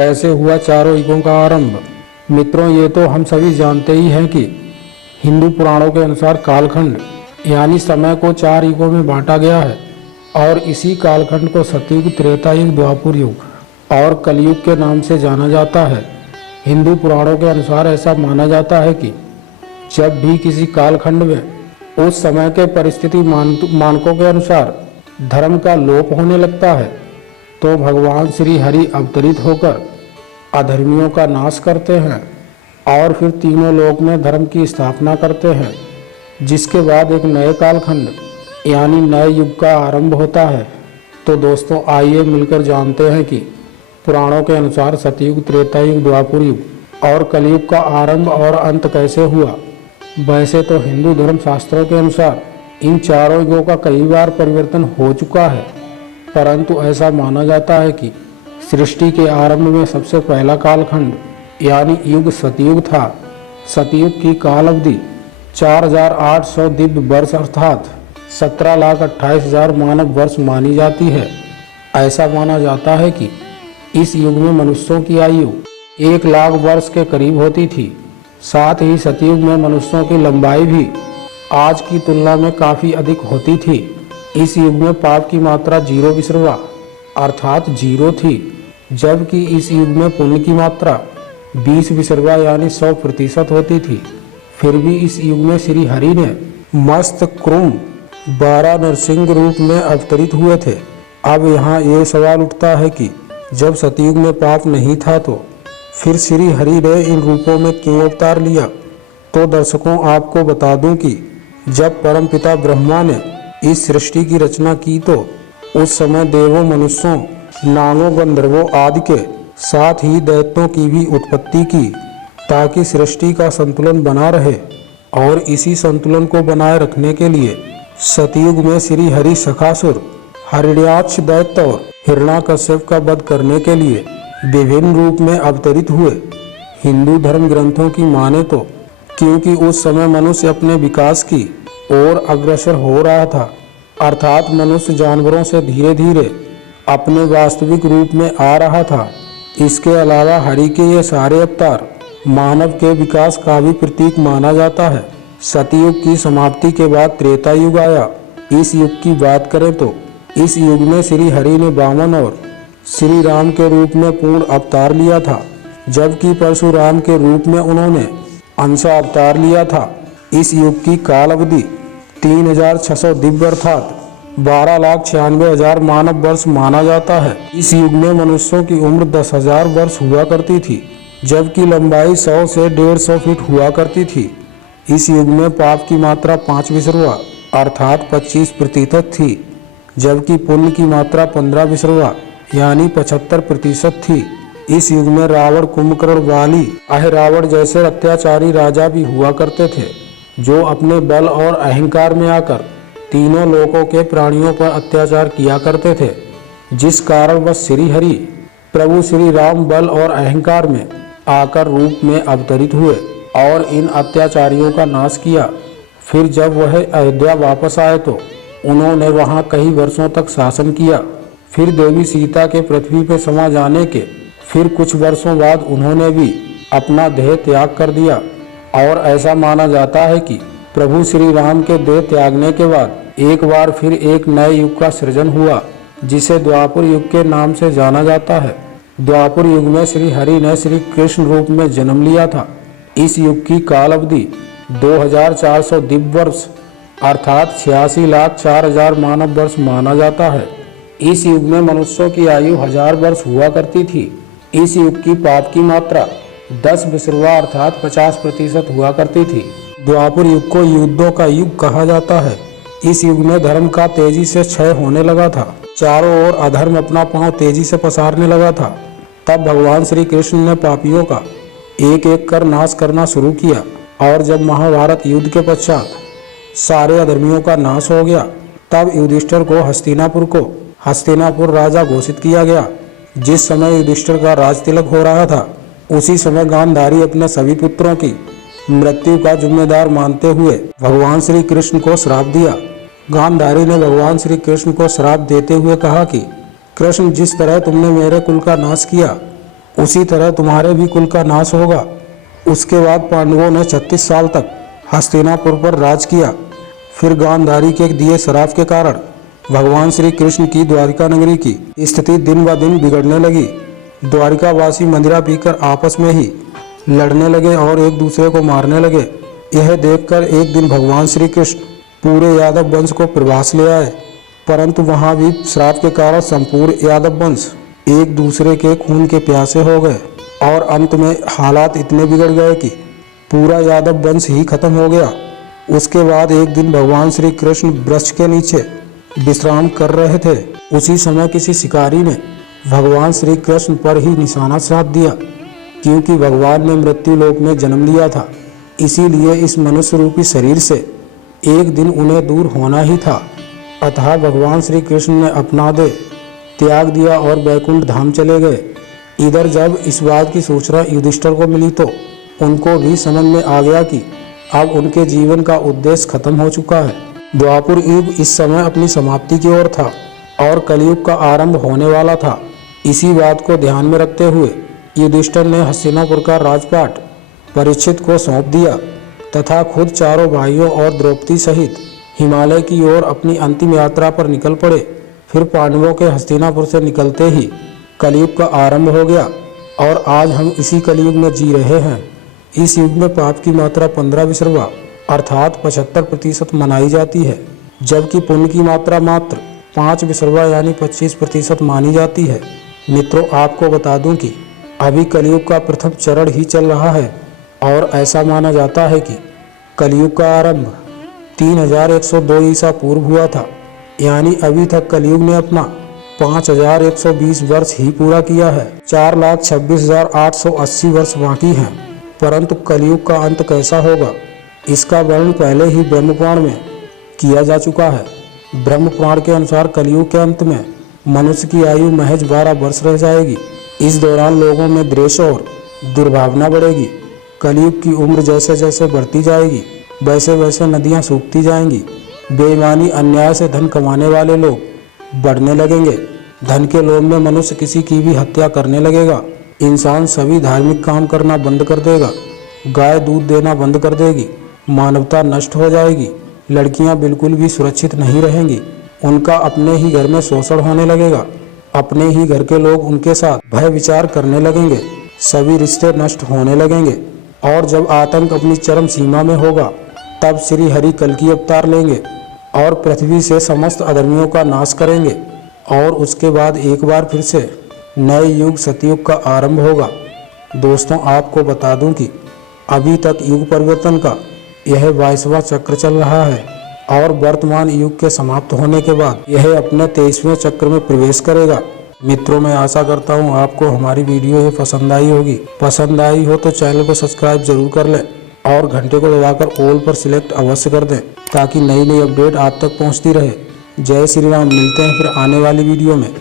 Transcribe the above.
कैसे हुआ चारों युगों का आरंभ। मित्रों, ये तो हम सभी जानते ही हैं कि हिंदू पुराणों के अनुसार कालखंड यानी समय को 4 युगों में बांटा गया है और इसी कालखंड को सतयुग, त्रेता युग, द्वापर युग और कलयुग के नाम से जाना जाता है। हिंदू पुराणों के अनुसार ऐसा माना जाता है कि जब भी किसी कालखंड में उस समय के परिस्थिति मानकों के अनुसार धर्म का लोप होने लगता है तो भगवान श्री हरि अवतरित होकर अधर्मियों का नाश करते हैं और फिर तीनों लोक में धर्म की स्थापना करते हैं, जिसके बाद एक नए कालखंड यानी नए युग का आरंभ होता है। तो दोस्तों, आइए मिलकर जानते हैं कि पुराणों के अनुसार सतयुग, त्रेता युग, द्वापर युग और कलयुग का आरंभ और अंत कैसे हुआ। वैसे तो हिंदू धर्म शास्त्रों के अनुसार इन चारों युगों का कई बार परिवर्तन हो चुका है, परंतु ऐसा माना जाता है कि सृष्टि के आरंभ में सबसे पहला कालखंड यानी युग सतयुग था। सतयुग की काल अवधि 4800 दिव्य वर्ष अर्थात 17,28,000 मानव वर्ष मानी जाती है। ऐसा माना जाता है कि इस युग में मनुष्यों की आयु 1 लाख वर्ष के करीब होती थी। साथ ही सतयुग में मनुष्यों की लंबाई भी आज की तुलना में काफ़ी अधिक होती थी। इस युग में पाप की मात्रा 0 विसर्वा अर्थात 0 थी, जबकि इस युग में पुण्य की मात्रा 20 विसर्वा यानी 100% होती थी। फिर भी इस युग में श्री हरि ने मस्त क्रूम 12 नरसिंह रूप में अवतरित हुए थे। अब यहाँ ये सवाल उठता है कि जब सतयुग में पाप नहीं था तो फिर श्री हरि ने इन रूपों में क्यों अवतार लिया। तो दर्शकों, आपको बता दूं कि जब परमपिता ब्रह्मा ने इस सृष्टि की रचना की तो उस समय देवों, मनुष्यों, नागों, गंधर्वों आदि के साथ ही दैत्यों की भी उत्पत्ति की ताकि सृष्टि का संतुलन बना रहे। और इसी संतुलन को बनाए रखने के लिए सतयुग में श्री हरि सखासुर, हिरण्याक्ष दैत्य और हिरण्याकश्यप का वध करने के लिए विभिन्न रूप में अवतरित हुए। हिंदू धर्म ग्रंथों की माने तो क्योंकि उस समय मनुष्य अपने विकास की ओर अग्रसर हो रहा था, अर्थात मनुष्य जानवरों से धीरे धीरे अपने वास्तविक रूप में आ रहा था। इसके अलावा हरि के ये सारे अवतार मानव के विकास का भी प्रतीक माना जाता है। सतयुग की समाप्ति के बाद त्रेता युग आया। इस युग की बात करें तो इस युग में श्री हरि ने वामन और श्री राम के रूप में पूर्ण अवतार लिया था, जबकि परशुराम के रूप में उन्होंने अंश अवतार लिया था। इस युग की काल अवधि 3600 दिव्य अर्थात 12,96,000 मानव वर्ष माना जाता है। इस युग में मनुष्यों की उम्र 10,000 वर्ष हुआ करती थी, जबकि लंबाई 100 से 150 फीट हुआ करती थी। इस युग में पाप की मात्रा 5 विसर्वा अर्थात 25% थी, जबकि पुण्य की मात्रा 15 विसर्वा यानी 75% थी। इस युग में रावण, कुंभकर्ण, वाली, अहिरावण जैसे अत्याचारी राजा भी हुआ करते थे, जो अपने बल और अहंकार में आकर तीनों लोकों के प्राणियों पर अत्याचार किया करते थे, जिस कारण वह श्री हरि प्रभु श्री राम बल और अहंकार में आकर रूप में अवतरित हुए और इन अत्याचारियों का नाश किया। फिर जब वह अयोध्या वापस आए तो उन्होंने वहां कई वर्षों तक शासन किया। फिर देवी सीता के पृथ्वी पर समा जाने के फिर कुछ वर्षों बाद उन्होंने भी अपना देह त्याग कर दिया और ऐसा माना जाता है कि प्रभु श्री राम के देह त्यागने के बाद एक बार फिर एक नए युग का सृजन हुआ, जिसे द्वापर युग के नाम से जाना जाता है। द्वापर युग में श्री हरि ने श्री कृष्ण रूप में जन्म लिया था। इस युग की काल अवधि 2400 दिव्य वर्ष अर्थात 86,04,000 मानव वर्ष माना जाता है। इस युग में मनुष्यों की आयु 1000 वर्ष हुआ करती थी। इस युग की पाप की मात्रा 10 विसर्वा अर्थात 50% हुआ करती थी। द्वापर युग को युद्धों का युग कहा जाता है। इस युग में धर्म का तेजी से क्षय होने लगा था। चारों ओर अधर्म अपना पांव तेजी से पसारने लगा था। तब भगवान श्री कृष्ण ने पापियों का एक एक कर नाश करना शुरू किया और जब महाभारत युद्ध के पश्चात सारे अधर्मियों का नाश हो गया, तब युधिष्ठिर को हस्तिनापुर राजा घोषित किया गया। जिस समय युधिष्ठिर का राज तिलक हो रहा था, उसी समय गांधारी अपने सभी पुत्रों की मृत्यु का जिम्मेदार मानते हुए भगवान श्री कृष्ण को श्राप दिया। गांधारी ने भगवान श्री कृष्ण को श्राप देते हुए कहा कि कृष्ण, जिस तरह तुमने मेरे कुल का नाश किया, उसी तरह तुम्हारे भी कुल का नाश होगा। उसके बाद पांडवों ने 36 साल तक हस्तिनापुर पर राज किया। फिर गांधारी के दिए शराब के कारण भगवान श्री कृष्ण की द्वारिका नगरी की स्थिति दिन ब दिन बिगड़ने लगी। द्वारिकावासी मदिरा पीकर आपस में ही लड़ने लगे और एक दूसरे को मारने लगे। यह देखकर एक दिन भगवान श्री कृष्ण पूरे यादव वंश को प्रवास ले आए, परंतु वहां भी श्राप के कारण संपूर्ण यादव वंश एक दूसरे के खून के प्यासे हो गए और अंत में हालात इतने बिगड़ गए कि पूरा यादव वंश ही खत्म हो गया। उसके बाद एक दिन भगवान श्री कृष्ण वृक्ष के नीचे विश्राम कर रहे थे। उसी समय किसी शिकारी ने भगवान श्री कृष्ण पर ही निशाना साध दिया, क्योंकि भगवान ने मृत्यु लोक में जन्म लिया था, इसीलिए इस मनुष्य रूपी शरीर से एक दिन उन्हें दूर होना ही था। अतः भगवान श्री कृष्ण ने अपना देह त्याग दिया और वैकुंठ धाम चले गए। इधर जब इस बात की सूचना युधिष्ठिर को मिली तो उनको भी समझ में आ गया कि अब उनके जीवन का उद्देश्य खत्म हो चुका है। द्वापर युग इस समय अपनी समाप्ति की ओर था और कलयुग का आरंभ होने वाला था। इसी बात को ध्यान में रखते हुए युधिष्ठिर ने हस्तिनापुर का राजपाट परीक्षित को सौंप दिया तथा खुद चारों भाइयों और द्रौपदी सहित हिमालय की ओर अपनी अंतिम यात्रा पर निकल पड़े। फिर पांडवों के हस्तिनापुर से निकलते ही कलयुग का आरंभ हो गया और आज हम इसी कलयुग में जी रहे हैं। इस युग में पाप की मात्रा 15 विसर्वा अर्थात 75% मनाई जाती है, जबकि पुण्य की मात्रा मात्र 5 विसर्वा यानी 25% मानी जाती है। मित्रों, आपको बता दूं कि अभी कलयुग का प्रथम चरण ही चल रहा है और ऐसा माना जाता है कि कलयुग का आरंभ 3102 ईसा पूर्व हुआ था, यानी अभी तक कलयुग ने अपना 5120 वर्ष ही पूरा किया है। 4,26,880 वर्ष बाकी हैं। परंतु कलयुग का अंत कैसा होगा, इसका वर्णन पहले ही ब्रह्मपुराण में किया जा चुका है। ब्रह्मपुराण के अनुसार कलयुग के अंत में मनुष्य की आयु महज 12 वर्ष रह जाएगी। इस दौरान लोगों में द्वेष और दुर्भावना बढ़ेगी। कलयुग की उम्र जैसे जैसे बढ़ती जाएगी वैसे वैसे नदियां सूखती जाएंगी। बेईमानी अन्याय से धन कमाने वाले लोग बढ़ने लगेंगे। धन के लोभ में मनुष्य किसी की भी हत्या करने लगेगा। इंसान सभी धार्मिक काम करना बंद कर देगा। गाय दूध देना बंद कर देगी। मानवता नष्ट हो जाएगी। लड़कियां बिल्कुल भी सुरक्षित नहीं रहेंगी। उनका अपने ही घर में शोषण होने लगेगा। अपने ही घर के लोग उनके साथ भय विचार करने लगेंगे। सभी रिश्ते नष्ट होने लगेंगे और जब आतंक अपनी चरम सीमा में होगा तब श्री हरि कल्कि अवतार लेंगे और पृथ्वी से समस्त अधर्मियों का नाश करेंगे और उसके बाद एक बार फिर से नए युग सतयुग का आरंभ होगा। दोस्तों, आपको बता दूं कि अभी तक युग परिवर्तन का यह 22वां चक्र चल रहा है और वर्तमान युग के समाप्त होने के बाद यह अपने 23वें चक्र में प्रवेश करेगा। मित्रों, मैं आशा करता हूं आपको हमारी वीडियो ये पसंद आई होगी। पसंद आई हो तो चैनल को सब्सक्राइब जरूर कर लें और घंटे को दबाकर ऑल पर सिलेक्ट अवश्य कर दें ताकि नई नई अपडेट आप तक पहुंचती रहे। जय श्री राम। मिलते हैं फिर आने वाली वीडियो में।